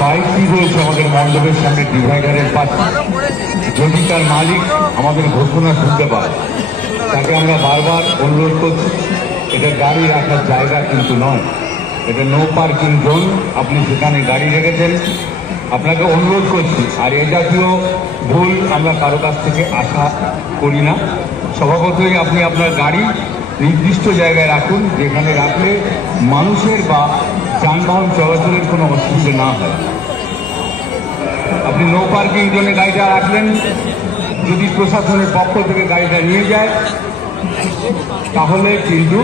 বাইকটি রয়েছে আমাদের মণ্ডপের সামনে ডিভাইডারের পাশে। যদি তার মালিক আমাদের ঘোষণা শুনতে পায়, তাকে আমরা বারবার অনুরোধ করছি, এটা গাড়ি রাখার জায়গা কিন্তু নয়, এটা নো পার্কিং জোন। আপনি সেখানে গাড়ি রেখেছেন, আপনাকে অনুরোধ করছি। আর এ জাতীয় ভুল আমরা কারো কাছ থেকে আশা করি না। স্বভাবতই আপনি আপনার গাড়ি নির্দিষ্ট জায়গায় রাখুন, যেখানে রাখলে মানুষের বা যানবাহন চলাচলের কোনো অসুবিধা না হয়। আপনি নো পার্কিং জোনে গাড়িটা রাখলেন, যদি প্রশাসনের পক্ষ থেকে গাড়িটা নিয়ে যায় তাহলে কিন্তু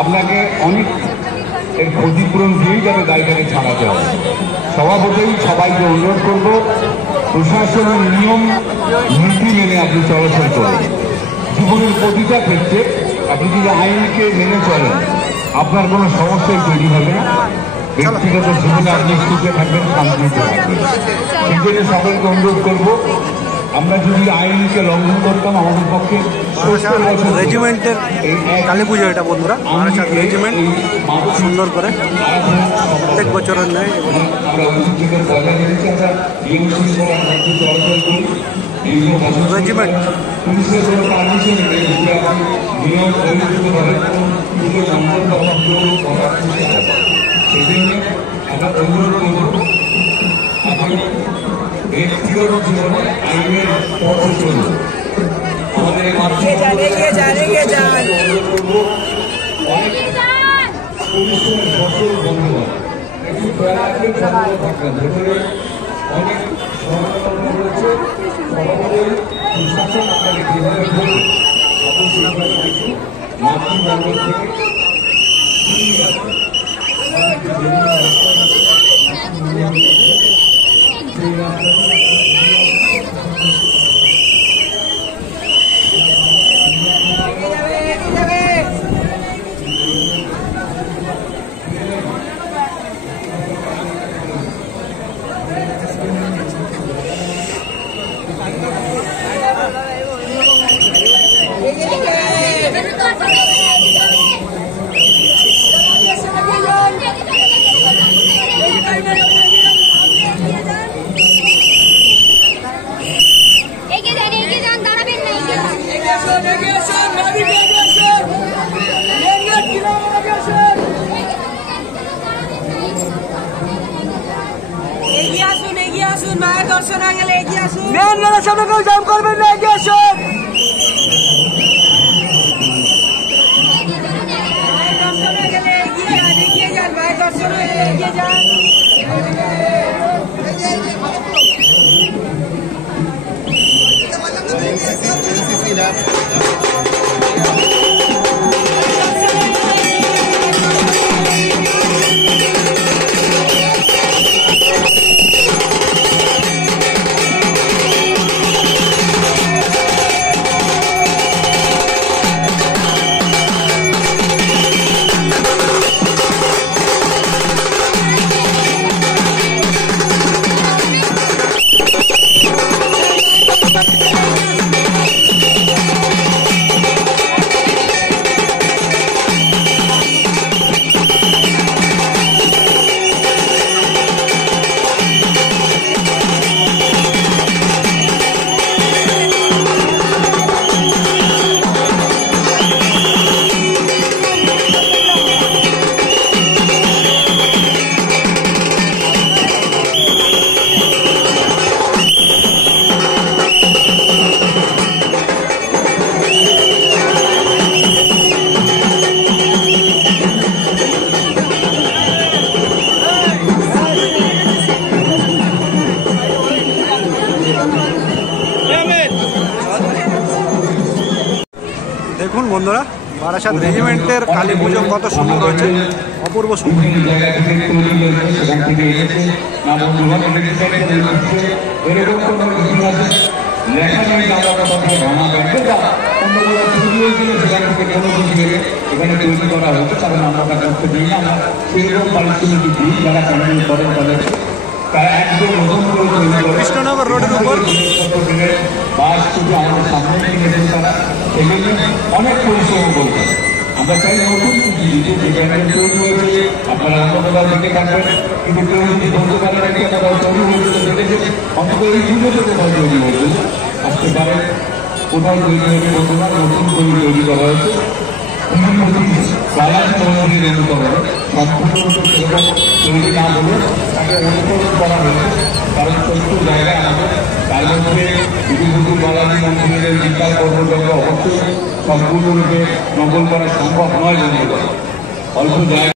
আপনাকে অনেক এর ক্ষতিপূরণ দিয়েই যাবে গাড়িটাকে ছাড়াতে হবে। স্বভাবতই সবাইকে অনুরোধ করব, প্রশাসনের নিয়ম নীতি মেনে আপনি চলাচল করুন। জীবনের প্রতিটা ক্ষেত্রে আপনি যদি আইনকে মেনে চলেন, আপনার কোনো সমস্যাই তৈরি হবে না। ব্যক্তিগত জীবনে আপনি সুখে থাকবেন, শান্তিতে থাকবেন। সেই জন্য সকলকে অনুরোধ করবো, আমরা যদি আইনকে লঙ্ঘন করতাম আমাদের পক্ষে রেজিমেন্টের কালী পুজো এটা বন্ধুরা, রেজিমেন্ট সুন্দর করে প্রত্যেক বছরের নেয়। রেজিমেন্ট ব্যক্তিগত জীবনে আইনের পথে চলুন। আমাদের পুলিশের ফসল বন্ধ হয়, একটু থাকবেন। ভেতরে অনেক সরকার রয়েছে, সভাপতি প্রশাসন আপনাকে যেভাবে বলবে আপনি সেভাবে দেখুন। মাতৃমণ্ডল থেকে মায়ের দর্শন হয়ে গেলে এগিয়ে আসুন। মেন রোডের সামনে কেউ জাম করবেন না, এগিয়ে আসুন। মায়ের দর্শন হয়ে গেলে এগিয়ে যান, মায়ের দর্শন হয়ে গেলে এগিয়ে যান। দেখুন বন্ধুরা, বারাসাত রেজিমেন্টের কালী পুজো কত সুন্দর হয়েছে, অপূর্ব সুন্দর। এখানে তৈরি করা হয়েছে, কারণ আমরা কাছে দিই না, আমরা সেরকম পারিশ্রমিক দিই যারা কন্টিনিউ করেন তাদেরকে। তারা একদম নতুন করে তৈরি করে কৃষ্ণনগর রোডের উপর বাস শুধু আমাদের সামনে কিনেছেন তারা, সেগুলি অনেক পরিশ্রম করবে। আমরা চাই নতুন কিছু দিতে, যেখানে তৈরি হয়েছে আপনারা অন্য কোথাও দেখে থাকবেন, কিন্তু কেউ যদি বলতে পারেন একটা কোথাও তৈরি হয়েছে দেখেছে, অন্তত এই পুজোতে কোথাও তৈরি হয়েছে আসতে পারে, কোথাও তৈরি হয়েছে বন্ধুরা, নতুন করে তৈরি করা হয়েছে। বালাজি মন্দিরের অনুকরণে সম্পূর্ণ সেরকম তৈরি না হলে তাকে অনুকরণ করা হয়েছে, কারণ ছোট্ট জায়গায় আমাদের তার মধ্যে বিধুপুর বালাজি মন্দিরের বিকাল কর্মযজ্ঞ অবশ্যই সম্পূর্ণরূপে নকল করা সম্ভব নয় বন্ধুরা। অল্প জায়গা